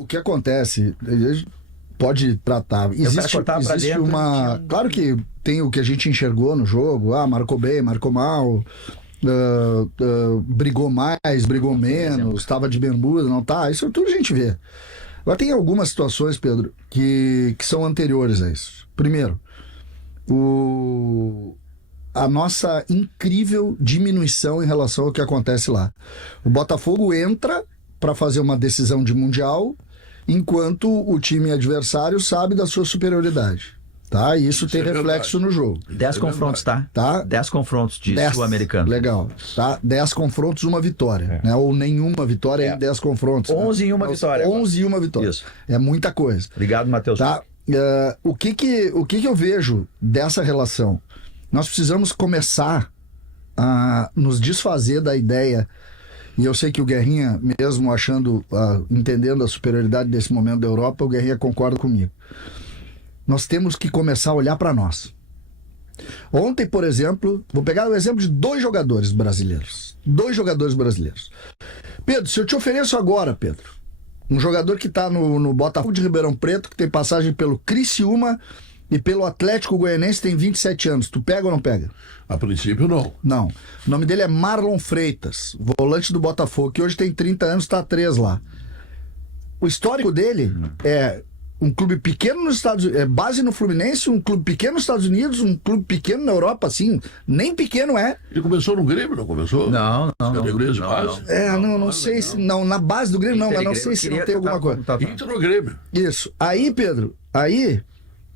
O que acontece, pode tratar. Existe uma. Claro que tem o que a gente enxergou no jogo. Marcou bem, marcou mal. Brigou mais, brigou menos, estava de bermuda, não tá. Isso tudo a gente vê. Agora tem algumas situações, Pedro, que são anteriores a isso. Primeiro, a nossa incrível diminuição em relação ao que acontece lá. O Botafogo entra para fazer uma decisão de Mundial, enquanto o time adversário sabe da sua superioridade. Tá? E isso tem reflexo no jogo. 10 confrontos, tá? 10 confrontos de sul-americano. Legal. Tá? 10 confrontos, uma vitória. Né? Ou nenhuma vitória em 10 confrontos. 11 em uma vitória. 11 em uma vitória. Isso. É muita coisa. Obrigado, Matheus. Tá? O que eu vejo dessa relação? Nós precisamos começar a nos desfazer da ideia, e eu sei que o Guerrinha, mesmo entendendo a superioridade desse momento da Europa, o Guerrinha concorda comigo. Nós temos que começar a olhar para nós. Ontem, por exemplo, vou pegar o exemplo de 2 jogadores brasileiros. 2 jogadores brasileiros. Pedro, se eu te ofereço agora, Pedro, um jogador que está no Botafogo de Ribeirão Preto, que tem passagem pelo Criciúma e pelo Atlético Goianiense, tem 27 anos. Tu pega ou não pega? A princípio, não. Não. O nome dele é Marlon Freitas, volante do Botafogo, que hoje tem 30 anos, está 3 lá. O histórico dele é um clube pequeno nos Estados Unidos, base no Fluminense, um clube pequeno nos Estados Unidos, um clube pequeno na Europa, assim, nem pequeno é. Ele começou no Grêmio, não começou? Não. Categorias de base? Não sei se... Não, na base do Grêmio não, mas não sei se não tem alguma coisa. Inter no Grêmio. Isso. Aí, Pedro,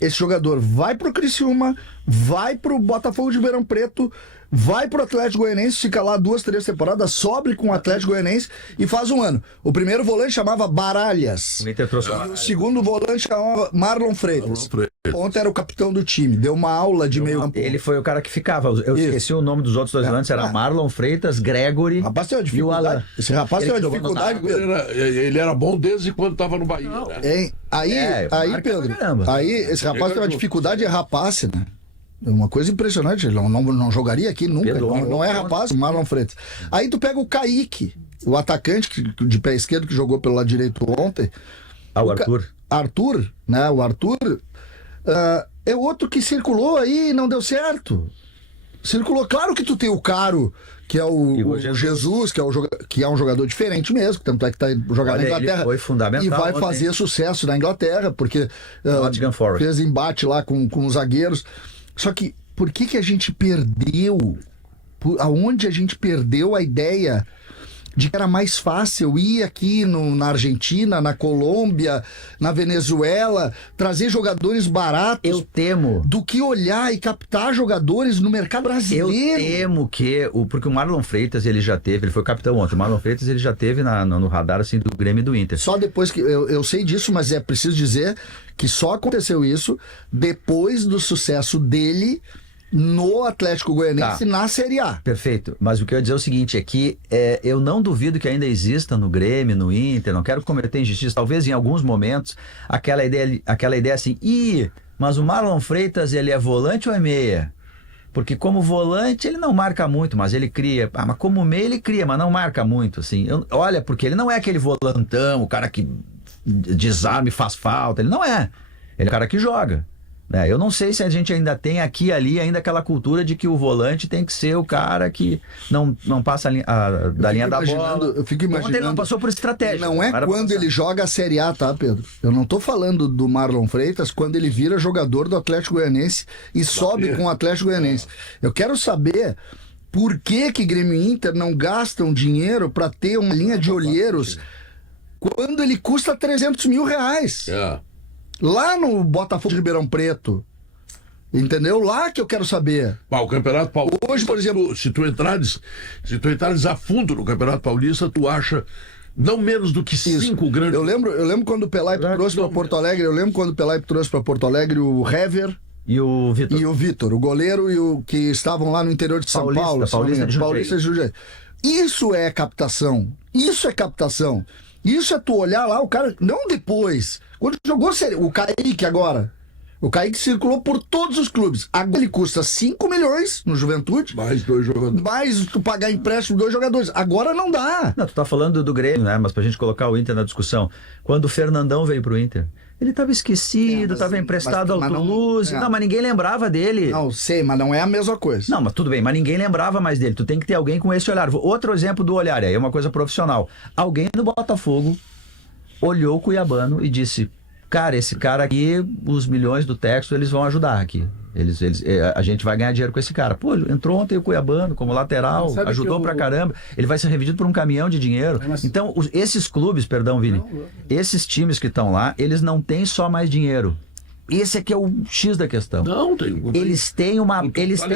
esse jogador vai pro Criciúma, vai pro Botafogo de Ribeirão Preto, vai pro Atlético Goianiense, fica lá 2, 3 temporadas, sobe com o Atlético Goianiense e faz um ano. O primeiro volante chamava Baralhas. O Inter trouxe O segundo volante chamava Marlon Freitas. Ontem era o capitão do time, deu uma aula de meio campo. Ele foi o cara que ficava. Eu esqueci o nome dos outros 2 volantes, era Marlon Freitas, Gregory e o Alan. Esse rapaz tem uma dificuldade. Ele era bom desde quando estava no Bahia. Né? Aí, Pedro, esse rapaz tem uma dificuldade de errar passe, né? É uma coisa impressionante, ele não jogaria aqui nunca. Pedro, não é rapaz, o Marlon Freitas. Aí tu pega o Kaique, o atacante de pé esquerdo que jogou pelo lado direito ontem. O Arthur. Arthur, né? O Arthur é outro que circulou aí e não deu certo. Circulou. Claro que tu tem o Caro, que é o Jesus, que é um jogador diferente mesmo, tanto é que tá jogando na Inglaterra. Ele foi fundamental e vai fazer sucesso na Inglaterra, porque fez embate lá com os zagueiros. Só que, por que a gente perdeu? Aonde a gente perdeu a ideia de que era mais fácil ir aqui na Argentina, na Colômbia, na Venezuela, trazer jogadores baratos? Eu temo. Do que olhar e captar jogadores no mercado brasileiro. Eu temo que... Porque o Marlon Freitas, ele foi o capitão ontem. O Marlon Freitas, ele já teve no radar, assim, do Grêmio e do Inter. Só depois que... Eu sei disso, mas é preciso dizer que só aconteceu isso depois do sucesso dele no Atlético Goianiense na Série A. Perfeito. Mas o que eu ia dizer é o seguinte, é que eu não duvido que ainda exista no Grêmio, no Inter, não quero cometer injustiça, talvez em alguns momentos, aquela ideia assim, mas o Marlon Freitas, ele é volante ou é meia? Porque como volante ele não marca muito, mas ele cria. Mas como meia ele cria, mas não marca muito, assim. Olha, porque ele não é aquele volantão, o cara que desarma e faz falta, ele não é. Ele é o cara que joga. Eu não sei se a gente ainda tem aqui e ali ainda aquela cultura de que o volante tem que ser o cara que não passa da linha da bola. Eu fico imaginando. Ontem ele não passou por estratégia. Não é quando ele joga a Série A, tá, Pedro? Eu não tô falando do Marlon Freitas quando ele vira jogador do Atlético Goianiense e sobe com o Atlético Goianiense. Eu quero saber por que Grêmio e Inter não gastam dinheiro para ter uma linha de olheiros quando ele custa 300 mil reais. Lá no Botafogo de Ribeirão Preto. Entendeu? Lá que eu quero saber. O Campeonato Paulista. Hoje, por exemplo, se tu entrares a fundo no Campeonato Paulista, tu acha não menos do que 5 grandes. Eu lembro quando o Pelaipe trouxe para Porto Alegre. Eu lembro quando o Pelaipe trouxe para Porto Alegre o Hever e o Vitor, o goleiro e o que estavam lá no interior de São Paulo. Paulista de Jundiaí. Isso é captação. Isso é tu olhar lá o cara, não depois. Quando jogou o Kaique agora. O Kaique circulou por todos os clubes. Agora ele custa 5 milhões no Juventude. Mais 2 jogadores. Mais tu pagar empréstimo de 2 jogadores. Agora não dá. Não, tu tá falando do Grêmio, né? Mas pra gente colocar o Inter na discussão. Quando o Fernandão veio pro Inter, ele estava esquecido, estava emprestado ao Toulouse. Não, mas ninguém lembrava dele. Não, sei, mas não é a mesma coisa. Não, mas tudo bem, mas ninguém lembrava mais dele. Tu tem que ter alguém com esse olhar. Outro exemplo do olhar, aí é uma coisa profissional. Alguém no Botafogo olhou o cuiabano e disse: cara, esse cara aqui, os milhões do Texto, eles vão ajudar aqui. A gente vai ganhar dinheiro com esse cara. Pô, entrou ontem o cuiabano como lateral, ajudou pra caramba. Ele vai ser revendido por um caminhão de dinheiro. Então, esses clubes, perdão, Vini, esses times que estão lá, eles não têm só mais dinheiro. Esse aqui é o X da questão. Não, tem. Eles têm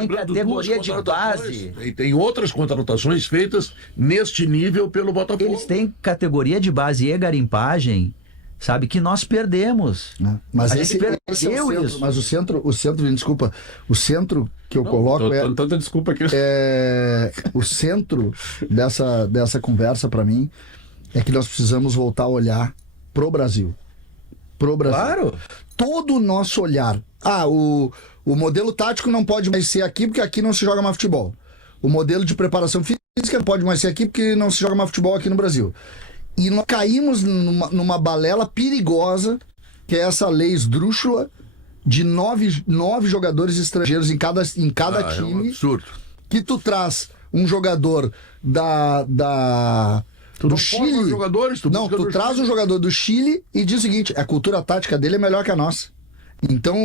categoria de base. Tem outras contratações feitas neste nível pelo Botafogo. Eles têm categoria de base e garimpagem, sabe, que nós perdemos. Mas esse é o centro, isso. mas o centro, desculpa, o centro que eu coloco tanta desculpa aqui. o centro dessa conversa para mim é que nós precisamos voltar a olhar pro Brasil. Claro. Todo o nosso olhar. O modelo tático não pode mais ser aqui porque aqui não se joga mais futebol. O modelo de preparação física não pode mais ser aqui porque não se joga mais futebol aqui no Brasil. E nós caímos numa balela perigosa, que é essa lei esdrúxula de 9 jogadores estrangeiros em cada time. É um absurdo. Que tu traz um jogador do Chile. Tu traz um jogador do Chile e diz o seguinte: a cultura tática dele é melhor que a nossa. Então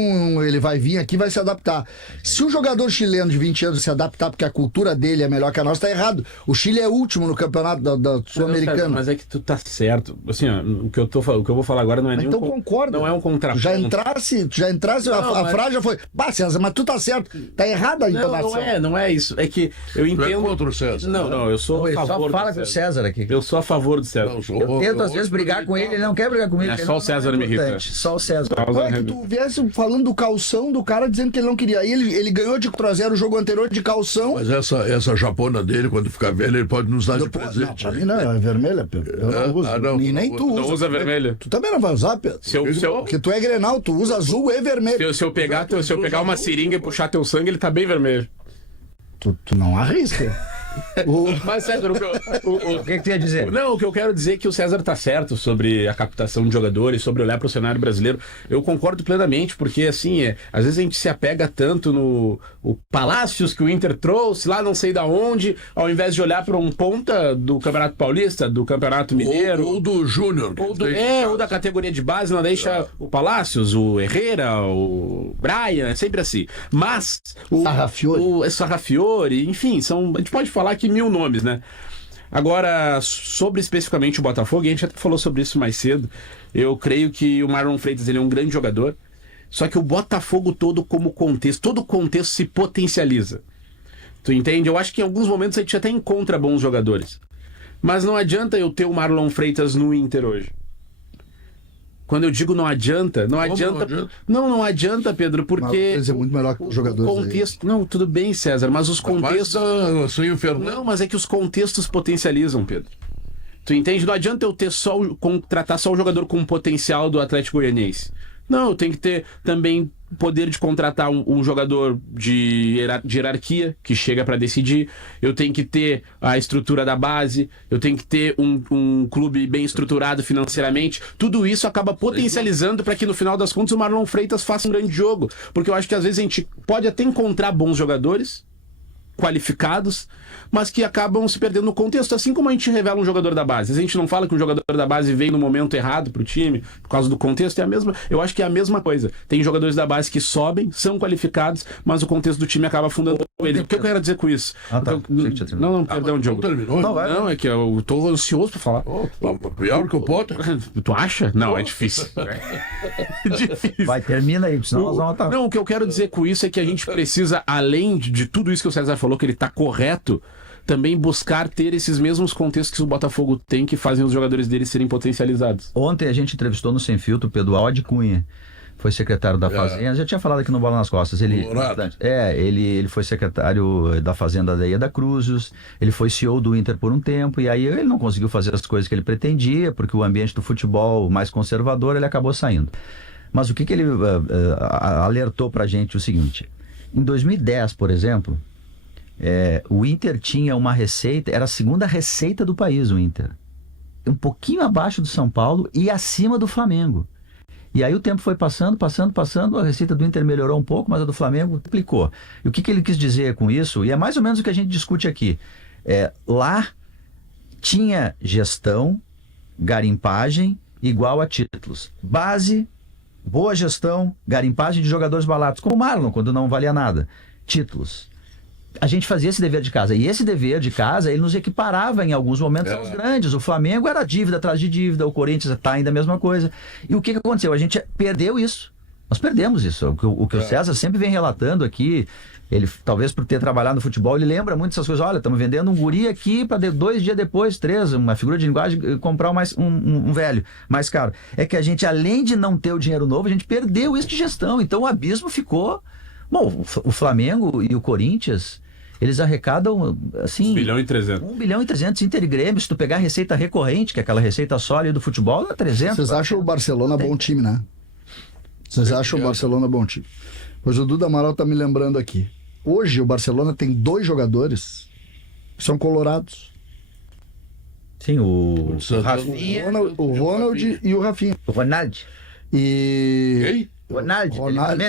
ele vai vir aqui e vai se adaptar. Se o jogador chileno de 20 anos se adaptar porque a cultura dele é melhor que a nossa, tá errado. O Chile é último no campeonato da Sul-Americana. Mas é que tu tá certo. Assim, ó, o que eu vou falar agora não é nenhum. Então concorda. Não é um contraponto. Já entrasse, a frase já foi: bah, César, mas tu tá certo. Tá errada a informação. Não é isso. É que eu entendo. Tu é contra o César. Não, eu sou a favor. Só fala com o César aqui. Eu sou a favor do César. Eu tento às vezes brigar com ele não quer brigar comigo. É só o César me irrita. Só o César. Como é que tu viesse falando do calção do cara dizendo que ele não queria? Aí ele ganhou de 4-0 o jogo anterior de calção. Mas essa japona dele, quando ficar velha, ele pode nos dar de presente. Não, pra mim não, é vermelha, Pedro. Eu não uso. E nem tu usa. Não usa vermelho. Tu também não vai usar, Pedro. Porque tu é Grenal, tu usa azul e vermelho. Se eu pegar uma seringa e puxar teu sangue, ele tá bem vermelho. Tu não arrisca. Mas, César, o que tu ia dizer? Não, o que eu quero dizer é que o César tá certo sobre a captação de jogadores, sobre olhar para o cenário brasileiro. Eu concordo plenamente, porque assim, às vezes a gente se apega tanto no Palácios que o Inter trouxe, lá não sei da onde, ao invés de olhar para um ponta do Campeonato Paulista, do Campeonato Mineiro. Ou do Júnior. Ou da categoria de base, não deixa o Palácios, o Herrera, o Brian, é sempre assim. Mas o Sarrafiore, enfim, a gente pode falar aqui 1000 nomes, né? Agora, sobre especificamente o Botafogo, a gente até falou sobre isso mais cedo, eu creio que o Marlon Freitas ele é um grande jogador, só que o Botafogo todo o contexto se potencializa. Tu entende? Eu acho que em alguns momentos a gente até encontra bons jogadores. Mas não adianta eu ter o Marlon Freitas no Inter hoje. Quando eu digo não adianta. Não adianta, Pedro, porque. Mas é muito melhor que os jogadores. Contexto. Não, tudo bem, César, mas os contextos. Não, mas é que os contextos potencializam, Pedro. Tu entende? Não adianta eu ter contratar só o jogador com potencial do Atlético Goianiense. Não, eu tenho que ter também poder de contratar um jogador de hierarquia que chega para decidir. Eu tenho que ter a estrutura da base. Eu tenho que ter um clube bem estruturado financeiramente. Tudo isso acaba potencializando para que no final das contas o Marlon Freitas faça um grande jogo. Porque eu acho que às vezes a gente pode até encontrar bons jogadores qualificados, mas que acabam se perdendo no contexto, assim como a gente revela um jogador da base. A gente não fala que um jogador da base veio no momento errado pro time, por causa do contexto, eu acho que é a mesma coisa. Tem jogadores da base que sobem, são qualificados, mas o contexto do time acaba afundando eles. O que eu quero dizer com isso? Perdão, Diogo. Não, é que eu tô ansioso pra falar. Pior que o Potter. Tu acha? Não, é difícil. Difícil. Vai, termina aí, senão nós vamos... Não, o que eu quero dizer com isso é que a gente precisa, além de tudo isso que o César falou, que ele tá correto, também buscar ter esses mesmos contextos que o Botafogo tem, que fazem os jogadores dele serem potencializados. Ontem a gente entrevistou no Sem Filtro o Pedro Aldi Cunha, foi secretário da Fazenda, já tinha falado aqui no Bola nas Costas. Ele foi secretário da Fazenda da Ieda Cruzes, ele foi CEO do Inter por um tempo, e aí ele não conseguiu fazer as coisas que ele pretendia, porque o ambiente do futebol mais conservador, ele acabou saindo. Mas o que ele alertou pra gente o seguinte: em 2010, por exemplo, o Inter tinha uma receita, era a segunda receita do país, o Inter. Um pouquinho abaixo do São Paulo e acima do Flamengo. E aí o tempo foi passando, a receita do Inter melhorou um pouco, mas a do Flamengo duplicou. E o que ele quis dizer com isso? E é mais ou menos o que a gente discute aqui. Lá tinha gestão, garimpagem igual a títulos. Base, boa gestão, garimpagem de jogadores baratos, como o Marlon, quando não valia nada. Títulos. A gente fazia esse dever de casa. E esse dever de casa, ele nos equiparava em alguns momentos aos grandes. O Flamengo era dívida atrás de dívida, o Corinthians está ainda a mesma coisa. E o que aconteceu? A gente perdeu isso. Nós perdemos isso. O que o César sempre vem relatando aqui, ele, talvez por ter trabalhado no futebol, ele lembra muito dessas coisas. Olha, estamos vendendo um guri aqui para 2 dias depois, 3, uma figura de linguagem, comprar um velho mais caro. É que a gente, além de não ter o dinheiro novo, a gente perdeu isso de gestão. Então o abismo ficou... Bom, o Flamengo e o Corinthians, eles arrecadam, assim... 1 bilhão e 300. 1 bilhão e 300, Inter e Grêmio. Se tu pegar a receita recorrente, que é aquela receita sólida do futebol, é 300. Vocês acham o Barcelona bom time, né? Vocês acham o Barcelona bom time? Pois o Duda Amaral tá me lembrando aqui. Hoje o Barcelona tem 2 jogadores que são colorados. Sim, o Rafinha, o Ronald e o Rafinha. Ronaldo. E... Quem? Ronaldo. Ronaldo.